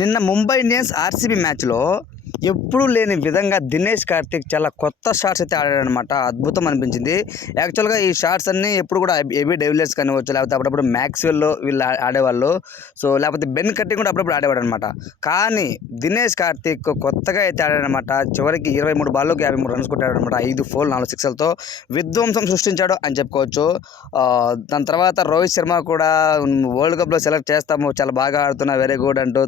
నిన్న Mumbai Indians RCB మ్యాచ్లో ఎప్పుడూ లేని విధంగా దినేష్ కార్తిక్ చాలా కొత్త షాట్స్ అయితే ఆడాడనమాట. అద్భుతం అనిపించింది. యాక్చువల్గా ఈ షాట్స్ అన్నీ ఎప్పుడు కూడా ఏబీ డెవిలియర్స్ కానివ్వచ్చు, లేకపోతే అప్పుడప్పుడు మ్యాక్స్వెల్ వీళ్ళు ఆడేవాళ్ళు. సో లేకపోతే బెన్ కట్టింగ్ కూడా అప్పుడప్పుడు ఆడేవాడు అనమాట. కానీ దినేష్ కార్తిక్ కొత్తగా అయితే ఆడాడనమాట. చివరికి 23 బాల్లోకి 53 రన్స్ కొట్టాడనమాట. 5 4 4 సిక్స్లతో విధ్వంసం సృష్టించాడు అని చెప్పుకోవచ్చు. దాని తర్వాత రోహిత్ శర్మ కూడా వరల్డ్ కప్లో సెలెక్ట్ చేస్తాము, చాలా బాగా ఆడుతున్నా, వెరీ గుడ్ అంటూ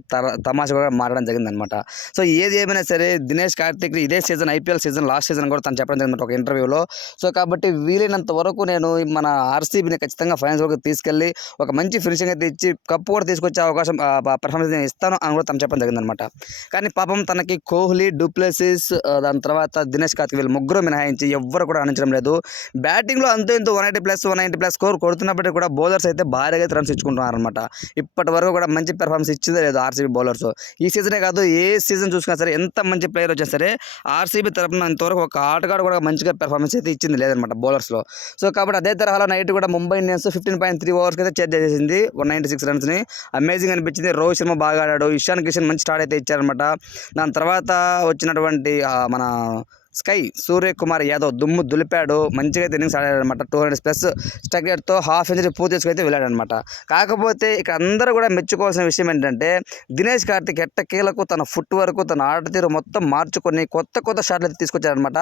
తమాషా కూడా మారడం జరిగిందనమాట. సో ఏది ఏమైనా సరే దినేష్ కార్తిక్ ఇదే season, IPL season last season కూడా తను చెప్పడం జరిగింది ఒక ఇంటర్వ్యూలో. సో కాబట్టి వీలైనంత వరకు నేను మన ఆర్సీబీని ఖచ్చితంగా ఫైనల్స్ వరకు తీసుకెళ్ళి ఒక మంచి ఫినిషింగ్ అయితే ఇచ్చి కప్పు కూడా తీసుకొచ్చే అవకాశం పర్ఫార్మెన్స్ నేను ఇస్తాను అని కూడా తను చెప్పడం జరిగిందనమాట. కానీ పాపం తనకి కోహ్లీ, డూప్లెసిస్, దాని తర్వాత దినేష్ కార్తిక్ వీళ్ళు ముగ్గురు మినహాయించి ఎవ్వరు కూడా ఆడించడం లేదు. బ్యాటింగ్లో అంతో ఇంతో 180+190+ స్కోర్ కొడుతున్నప్పటికీ కూడా బౌలర్స్ అయితే భారీగా రన్స్ ఇచ్చుకుంటున్నారు అనమాట. ఇప్పటి వరకు కూడా మంచి పెర్ఫార్మెన్స్ ఇచ్చిందే లేదు ఆర్సీబీ బౌలర్స్. ఈ సీజనే కాదు, ఏ సీజన్ చూసుకున్నా సరే, ఎంత మంచి ప్లేయర్ వచ్చినా సరే ఆర్సీబీ తరఫున ఇంతవరకు ఒక ఆటగాడు కూడా మంచిగా పెర్ఫార్మెన్స్ అయితే ఇచ్చింది లేదనమాట బౌలర్స్లో. సో కాబట్టి అదే తరహాలో నైట్ కూడా ముంబై ఇండియన్స్ 15.3 ఓవర్స్కి అయితే చేజ్ చేసేసింది 196 రన్స్ని. అమేజింగ్ అనిపించింది. రోహిత్ శర్మ బాగా ఆడాడు, ఇషాన్ కిషన్ మంచి స్టార్ట్ అయితే ఇచ్చారనమాట. దాని తర్వాత వచ్చినటువంటి మన సూర్యకుమార్ యాదవ్ దుమ్ము దులిపాడు, మంచిగా అయితే ఇన్నింగ్స్ ఆడాడనమాట. 200+ స్ట్రైక్ రేట్తో హాఫ్ సెంచరీ పూర్తి చేసుకుని వెళ్ళాడనమాట. కాకపోతే ఇక్కడ అందరూ కూడా మెచ్చుకోవాల్సిన విషయం ఏంటంటే దినేష్ కార్తిక్ ఎట్టకేలకు తన ఫుట్ వరకు, తన ఆట తీరు మొత్తం మార్చుకొని కొత్త షాట్లు అయితే తీసుకొచ్చారనమాట.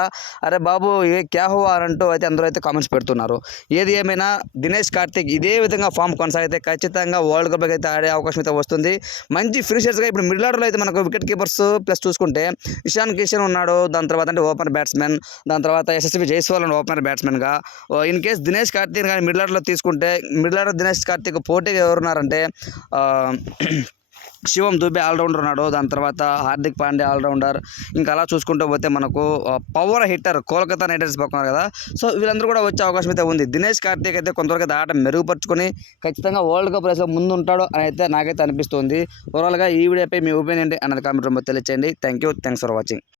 అరే బాబు ఏ క్యా హువా అంటూ అయితే అందరూ అయితే కామెంట్స్ పెడుతున్నారు. ఏది ఏమైనా దినేష్ కార్తిక్ ఇదే విధంగా ఫామ్ కొనసాగితే ఖచ్చితంగా వరల్డ్ కప్ అయితే ఆడే అవకాశం అయితే వస్తుంది. మంచి ఫినిషర్స్గా ఇప్పుడు మిడిల్ ఆర్డర్లో అయితే మనకు వికెట్ కీపర్స్ ప్లస్ చూసుకుంటే ఇషాన్ కిషన్ ఉన్నాడు, దాని తర్వాత అంటే ఓపెనర్ బ్యాట్స్మెన్, దాని తర్వాత ఎస్ఎస్వి జైస్వాల్ అండ్ ఓపెనర్ బ్యాట్స్మెన్గా. ఇన్ కేస్ దినేష్ కార్తిక్ కానీ మిడిల్ ఆర్డర్లో తీసుకుంటే మిడిల్ ఆర్డర్ దినేష్ కార్తిక్ పోటీగా ఎవరున్నారంటే శివం దుబే ఆల్రౌండర్ ఉన్నాడు, దాని తర్వాత హార్దిక్ పాండ్యా ఆల్రౌండర్, ఇంకా అలా చూసుకుంటూ పోతే మనకు power hitter Kolkata night riders పక్కన కదా. సో వీళ్ళందరూ కూడా వచ్చే అవకాశం అయితే ఉంది. దినేష్ కార్తిక్ అయితే కొంతవరకు ఆట మెరుగుపరుచుకొని ఖచ్చితంగా వరల్డ్ కప్ రేస్లో ముందు ఉంటాడు అని అయితే నాకైతే అనిపిస్తుంది. ఓవరాల్గా ఈ వీడియోపై మీ ఒపీనియన్ ఏంటి అన్నది కామెంట్ రూమ్లో తెలియచేయండి. Thanks for watching.